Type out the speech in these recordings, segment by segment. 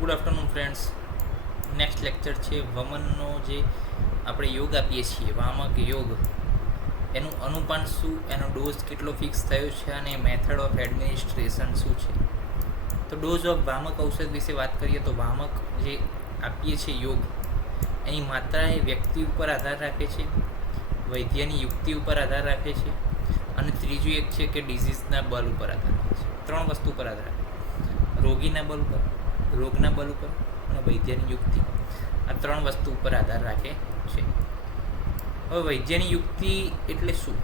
Good afternoon friends. Next lecture છે વમનનો જે આપણે યોગ આપીએ છીએ વામક યોગ, એનું અનુપાન શું, એનો ડોઝ કેટલો ફિક્સ થયો છે અને મેથડ ઓફ એડમિનિસ્ટ્રેશન શું છે. તો ડોઝ ઓફ વામક ઔષધ વિશે વાત કરીએ તો વામક જે આપીએ છીએ યોગ, એની માત્રા એ વ્યક્તિ ઉપર આધાર રાખે છે, વૈદ્યની યુક્તિ ઉપર આધાર રાખે છે, અને ત્રીજું એક છે કે ડિઝીઝના બલ ઉપર આધાર રાખે છે. ત્રણ વસ્તુ ઉપર આધાર રાખે: રોગીના બલ ઉપર, રોગના બલ ઉપર અને વૈદ્યની યુક્તિ. આ ત્રણ વસ્તુ ઉપર આધાર રાખે છે. હવે વૈદ્યની યુક્તિ એટલે શું?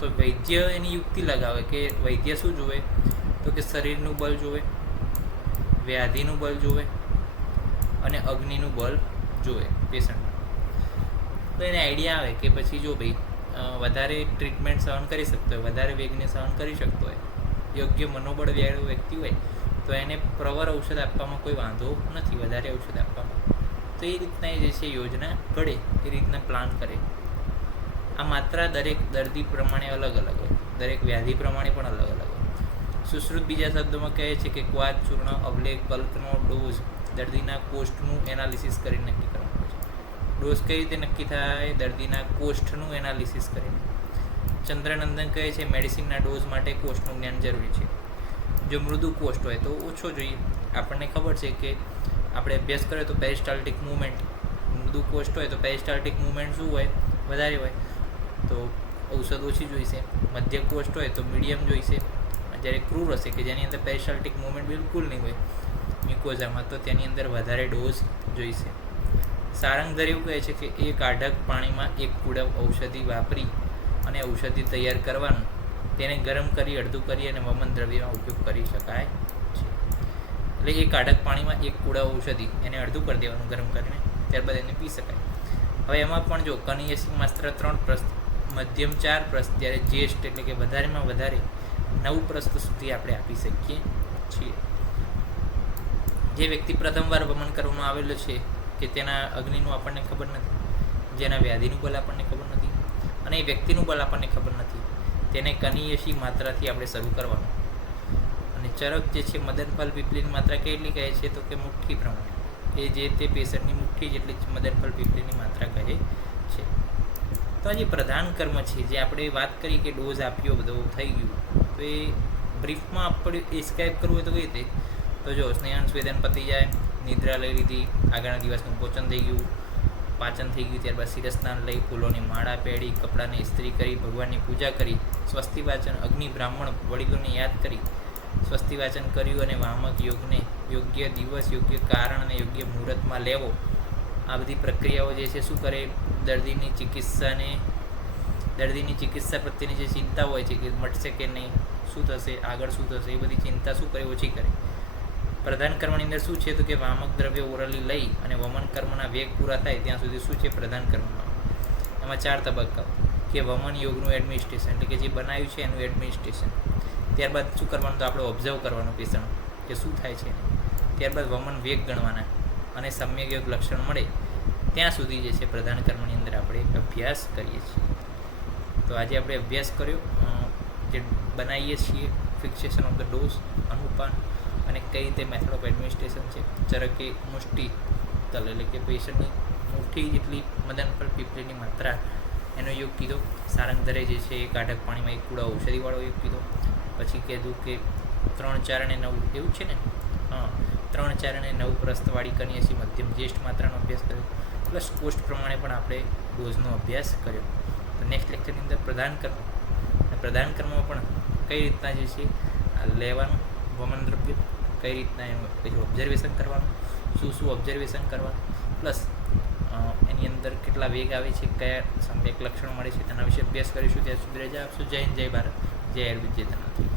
તો વૈદ્ય એની યુક્તિ લગાવે કે વૈદ્ય શું જોવે, તો કે શરીરનું બળ જોવે, વ્યાધિનું બળ જોવે અને અગ્નિનું બળ જોવે પેશન્ટનું. તો એને આઈડિયા આવે કે પછી જો ભાઈ વધારે ટ્રીટમેન્ટ સહન કરી શકતો હોય, વધારે વેગને સહન કરી શકતો હોય, યોગ્ય મનોબળ વ્યક્તિ હોય, તો એને પ્રવર ઔષધ આપવામાં કોઈ વાંધો નથી, વધારે ઔષધ આપવામાં. તો એ રીતના જે છે યોજના ઘડે, એ રીતના પ્લાન કરે. આ માત્રા દરેક દર્દી પ્રમાણે અલગ અલગ હોય, દરેક વ્યાધિ પ્રમાણે પણ અલગ અલગ હોય. સુશ્રુત બીજા શબ્દોમાં કહે છે કે ક્વાદ, ચૂર્ણ, અવલેખ, કલ્કનો ડોઝ દર્દીના કોષ્ઠનું એનાલિસિસ કરીને નક્કી કરવાનું છે. ડોઝ કઈ રીતે નક્કી થાય? દર્દીના કોષ્ઠનું એનાલિસિસ કરીને. ચંદ્રનંદન કહે છે મેડિસિનના ડોઝ માટે કોષ્ઠનું જ્ઞાન જરૂરી છે. જો મૃદુ કોષ્ઠ હોય તો ઓછો જોઈએ. આપણને ખબર છે કે આપણે અભ્યાસ કર્યો તો પેરિસ્ટાલ્ટિક મૂવમેન્ટ, મૃદુ કોષ્ઠ હોય તો પેરિસ્ટાલ્ટિક મૂવમેન્ટ શું હોય? વધારે હોય, તો ઔષધ ઓછી જોઈશે. મધ્ય કોષ્ઠ હોય તો મીડિયમ જોઈશે. જ્યારે ક્રૂર હશે કે જેની અંદર પેરિસ્ટાલ્ટિક મૂવમેન્ટ બિલકુલ નહીં હોય મ્યુકોઝામાં, તો તેની અંદર વધારે ડોઝ જોઈશે. સારંગધર એવું કહે છે કે એક આઢક પાણીમાં એક કુડપ ઔષધિ વાપરી અને ઔષધિ તૈયાર કરવાનું, તેને ગરમ કરી અડધું કરી અને વમન દ્રવ્યમાં ઉપયોગ કરી શકાય છે. એટલે એક આઢક પાણીમાં એક કુડા ઔષધિ, એને અડધું કરી દેવાનું ગરમ કરીને, ત્યારબાદ એને પી શકાય. હવે એમાં પણ જો કનિયસિક માત્ર 3 પ્રસ્થ, મધ્યમ 4 પ્રસ્થ, જ્યારે જ્યેષ્ઠ એટલે કે વધારેમાં વધારે 9 પ્રસ્થ સુધી આપણે આપી શકીએ છીએ. જે વ્યક્તિ પ્રથમવાર વમન કરવામાં આવેલો છે કે તેના અગ્નિનું આપણને ખબર નથી, જેના વ્યાધિનું બલ આપણને ખબર નથી અને એ વ્યક્તિનું બલ આપણને ખબર નથી, તેને કનિયસી માત્રાથી આપણે શરૂ કરવાનું. અને ચરક જે છે મદનફલ પીપલીની માત્રા કેટલી કહે છે? તો કે મુઠ્ઠી પ્રમાણે, એ જે તે પેશન્ટની મુઠ્ઠી જેટલી મદનફલ પીપલીની માત્રા કહે છે. તો આ જે પ્રધાન કર્મ છે, જે આપણે વાત કરી કે ડોઝ આપ્યો, બધું થઈ ગયું, તો એ બ્રીફમાં આપણે ડિસ્ક્રાઈબ કરવું હોય તો કઈ રીતે? તો જો સ્નેહન સ્વેદન પતી જાય, નિદ્રા લઈ લીધી, આગળના દિવસનું પોચન થઈ ગયું, પાચન થઈ ગયું, ત્યારબાદ શિરસ્નાન લઈ, ફૂલોની માળા પહેરી, કપડાને ઇસ્ત્રી કરી, ભગવાનની પૂજા કરી, સ્વસ્તિ વાચન, અગ્નિ બ્રાહ્મણ વડીલોને યાદ કરી સ્વસ્તિ વાચન કર્યું અને વામક યોગને યોગ્ય દિવસ, યોગ્ય કારણ અને યોગ્ય મુહૂર્તમાં લેવો. આ બધી પ્રક્રિયાઓ જે છે શું કરે? દર્દીની ચિકિત્સા પ્રત્યેની જે ચિંતા હોય છે કે મટશે કે નહીં, શું થશે, આગળ શું થશે, એ બધી ચિંતા શું કરે? ઓછી કરે. પ્રધાન કર્મની અંદર શું છે? તો કે વામક દ્રવ્ય ઓરલી લઈ અને વમન કર્મના વેગ પૂરા થાય ત્યાં સુધી શું છે? પ્રધાન કર્મમાં. એમાં 4 તબક્કા કે વમન યોગનું એડમિનિસ્ટ્રેશન, એટલે કે જે બનાવ્યું છે એનું એડમિનિસ્ટ્રેશન. ત્યારબાદ શું કરવાનું? તો આપણે ઓબ્ઝર્વ કરવાનું પેશન્ટ કે શું થાય છે. ત્યારબાદ વમન વેગ ગણવાના અને સમ્યક યોગ લક્ષણ મળે ત્યાં સુધી જે છે પ્રધાન કર્મની અંદર આપણે અભ્યાસ કરીએ છીએ. તો આજે આપણે અભ્યાસ કર્યો જે બનાવીએ છીએ ફિક્સેશન ઓફ ધ ડોઝ, અનુપાન અને કઈ રીતે મેથડ ઓફ એડમિનિસ્ટ્રેશન છે. ચરકે મુષ્ટિ તલ એટલે કે પેશન્ટની મુઠ્ઠી જેટલી મદનફલ પીપલીની માત્રા, એનો યોગ કીધો. સારંગધરે જે છે એક આઢક પાણીમાં એક કુડા ઔષધિવાળો યોગ કીધો. પછી કીધું કે 3, 4 અને 9 એવું છે ને, 3, 4 અને 9 પ્રસ્થવાળી કનિયસી મધ્યમ જ્યેષ્ઠ માત્રાનો અભ્યાસ કર્યો, પ્લસ કોષ્ઠ પ્રમાણે પણ આપણે ડોઝનો અભ્યાસ કર્યો. તો નેક્સ્ટ લેક્ચરની અંદર પ્રધાન કર્મ, અને પ્રધાન કર્મમાં પણ કઈ રીતના જે છે લેવાનું વમન દ્રવ્ય, કઈ રીતના એનું પછી ઓબ્ઝર્વેશન કરવાનું, શું ઓબ્ઝર્વેશન કરવાનું, પ્લસ એની અંદર કેટલા વેગ આવે છે, કયા સમ્યક લક્ષણો મળે છે, તેના વિશે અભ્યાસ કરીશું. ત્યાં સુધી રજા આપશું. જય હિન્દ, જય ભારત, જય આયુર્વેદ, જય ધન્વંતરી.